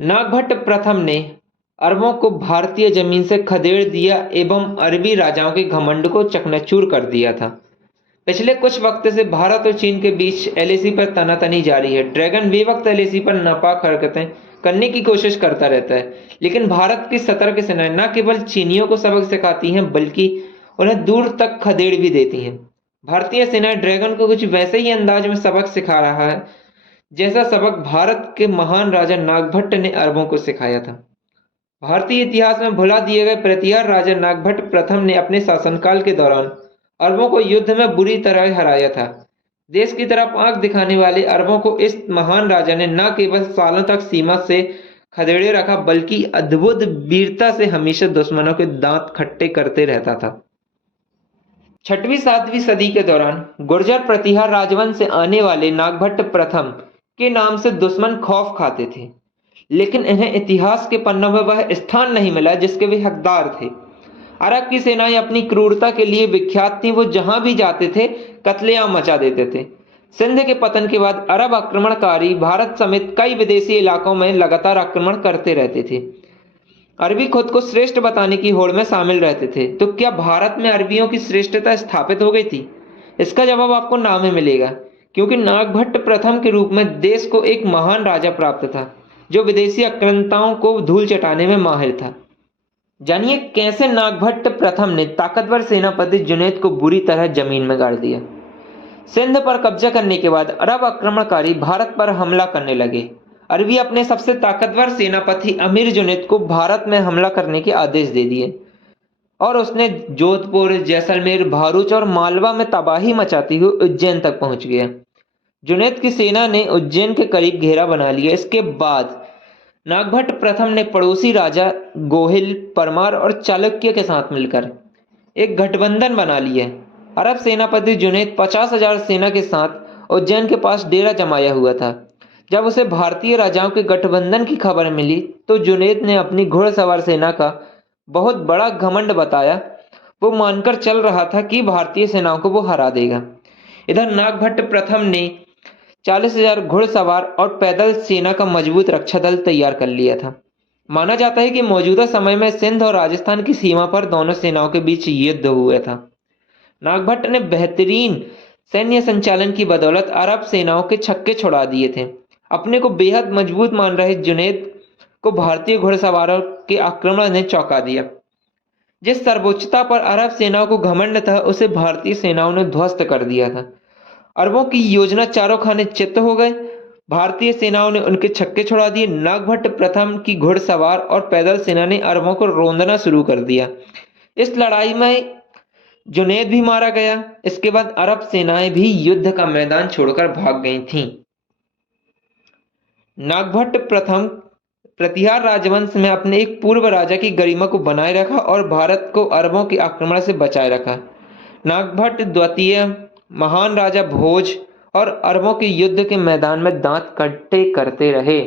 नागभट्ट प्रथम ने अरबों को भारतीय जमीन से खदेड़ दिया एवं अरबी राजाओं के घमंड को चकनाचूर कर दिया था। पिछले कुछ वक्त से भारत और चीन के बीच एलएसी पर तनातनी जारी है। ड्रैगन बेवक्त एलएसी पर नापाक हरकतें करने की कोशिश करता रहता है, लेकिन भारत की सतर्क सेनाएं न केवल चीनियों को सबक सिखाती हैं बल्कि उन्हें दूर तक खदेड़ भी देती हैं। भारतीय सेना ड्रैगन को कुछ वैसे ही अंदाज में सबक सिखा रहा है जैसा सबक भारत के महान राजा नागभट्ट ने अरबों को सिखाया था। भारतीय इतिहास में भुला दिए गए प्रतिहार राजा नागभट्ट प्रथम ने अपने शासनकाल के दौरान अरबों को युद्ध में बुरी तरह हराया था। देश की तरफ आंख दिखाने वाले अरबों को इस महान राजा ने न केवल सालों तक सीमा से खदेड़े रखा बल्कि अद्भुत वीरता से हमेशा दुश्मनों के दांत खट्टे करते रहता था। 6वीं 7वीं सदी के दौरान गुर्जर प्रतिहार राजवंश से आने वाले नागभट्ट प्रथम के नाम से दुश्मन खौफ खाते थे, लेकिन इन्हें इतिहास के पन्नों में वह स्थान नहीं मिला जिसके वे हकदार थे। अरब की सेनाएं अपनी क्रूरता के लिए विख्यात थीं। वो जहां भी जाते थे कत्लेआम मचा देते थे। सिंध के पतन के बाद अरब आक्रमणकारी भारत समेत कई विदेशी इलाकों में लगातार आक्रमण करते रहते थे। अरबी खुद को श्रेष्ठ बताने की होड़ में शामिल रहते थे। तो क्या भारत में अरबियों की श्रेष्ठता स्थापित हो गई थी? इसका जवाब आपको नाम में मिलेगा, क्योंकि नागभट्ट प्रथम के रूप में देश को एक महान राजा प्राप्त था जो विदेशी आक्रांताओं को धूल चटाने में माहिर था। जानिए कैसे नागभट्ट प्रथम ने ताकतवर सेनापति जुनैद को बुरी तरह जमीन में गाड़ दिया। सिंध पर कब्जा करने के बाद अरब आक्रमणकारी भारत पर हमला करने लगे। अरबी अपने सबसे ताकतवर सेनापति अमीर जुनैद को भारत में हमला करने के आदेश दे दिए और उसने जोधपुर, जैसलमेर, भरूच और मालवा में तबाही मचाती हुई उज्जैन तक पहुंच गया। जुनैद की सेना ने उज्जैन के करीब घेरा बना लिया। इसके बाद नागभट्ट प्रथम ने पड़ोसी राजा गोहिल, परमार और चालुक्य के साथ मिलकर एक गठबंधन बना लिया। अरब सेनापति जुनैद 50,000 सेना के साथ उज्जैन के पास डेरा जमाया हुआ था। जब उसे भारतीय राजाओं के गठबंधन की खबर मिली तो जुनैद ने अपनी घुड़सवार सेना का बहुत बड़ा घमंड बताया। वो मानकर चल रहा था कि भारतीय सेनाओं को वो हरा देगा। इधर नागभट्ट प्रथम ने 40,000 घुड़सवार और पैदल सेना का मजबूत रक्षा दल तैयार कर लिया था। माना जाता है कि मौजूदा समय में सिंध और राजस्थान की सीमा पर दोनों सेनाओं के बीच युद्ध हुआ था। नागभट्ट ने बेहतरीन सैन्य संचालन की बदौलत अरब सेनाओं के छक्के छुड़ा दिए थे। अपने को बेहद मजबूत मान रहे जुनैद को भारतीय घुड़सवारों के आक्रमण ने चौंका दिया। जिस सर्वोच्चता पर अरब सेनाओं को घमंड था उसे भारतीय सेनाओं ने ध्वस्त कर दिया था। अरबों की योजना चारों खाने चित्त हो गए। भारतीय सेनाओं ने उनके छक्के छुड़ा दिए। नागभट्ट प्रथम की घुड़सवार और पैदल सेना ने अरबों को रौंदना शुरू कर दिया। इस लड़ाई में जुनैद भी मारा गया। इसके बाद अरब सेनाएं भी युद्ध का मैदान छोड़कर भाग गई थीं। नागभट्ट प्रथम प्रतिहार राजवंश में अपने एक पूर्व राजा की गरिमा को बनाए रखा और भारत को अरबों के आक्रमण से बचाए रखा। नागभट्ट द्वितीय महान राजा भोज और अरबों के युद्ध के मैदान में दांत खट्टे करते रहे।